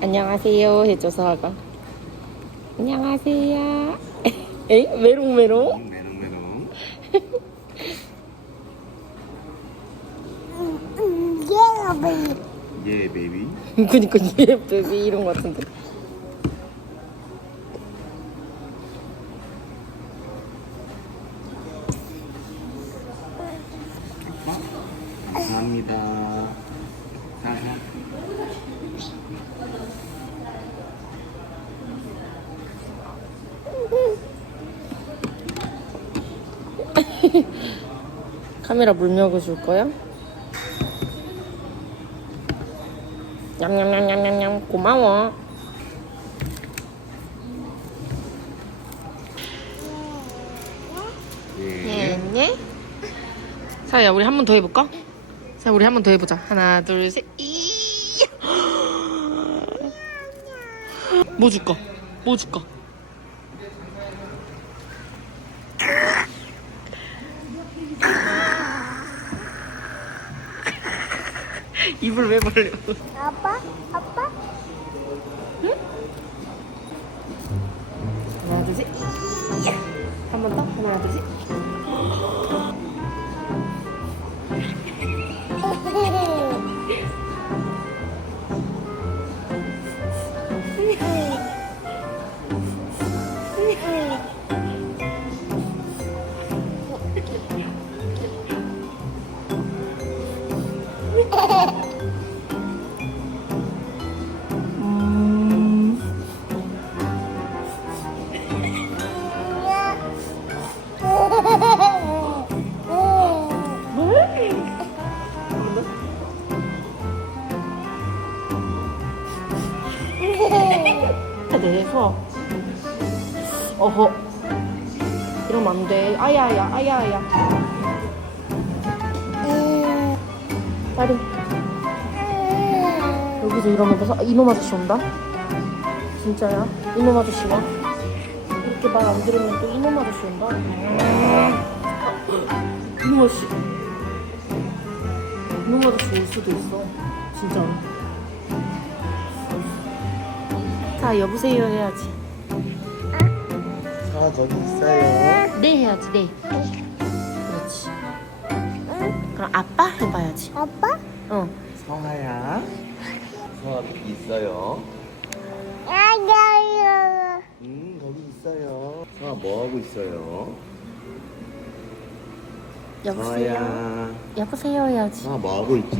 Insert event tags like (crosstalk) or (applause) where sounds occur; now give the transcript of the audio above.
안녕하세요 해줘서 아가 안녕하세요 에? 메롱메롱? 메롱메롱. 얘가 왜 예, 베이비. 그니까 얘 베비 이런 거 같은데 감사합니다. 자, (laughs) 카메라 물 먹여줄 거야? 냠냠냠냠냠냠 고마워 예. 네. 사야 우리 한 번 더 해볼까? 자 우리 한 번 더 해보자 하나 둘 셋 이. 뭐 줄까? 뭐 줄까? 입을 왜 벌려? 아빠? 아빠? 하나 둘 셋 한 번 더 하나 둘 셋 내서 어허 이러면 안돼. 아야야 아야야. 딸이. 여기서 이러면 돼서 이놈 아저씨 온다? 진짜야? 이놈 아저씨 와? 이렇게 말 안 들으면 또 이놈 아저씨 온다? 이놈 아저씨. 이놈 아저씨 올 수도 있어. 진짜로 자 여보세요 해야지 사 저기 있어요. 네 해야지 네 그렇지 그럼 아빠 해봐야지 아빠? 어 서하야. 서 있어요. 아야야. 음, 거기 있어요. 서하 뭐 하고 있어요? 여보세요 서하야. 여보세요 해야지 서하 뭐 하고 있지?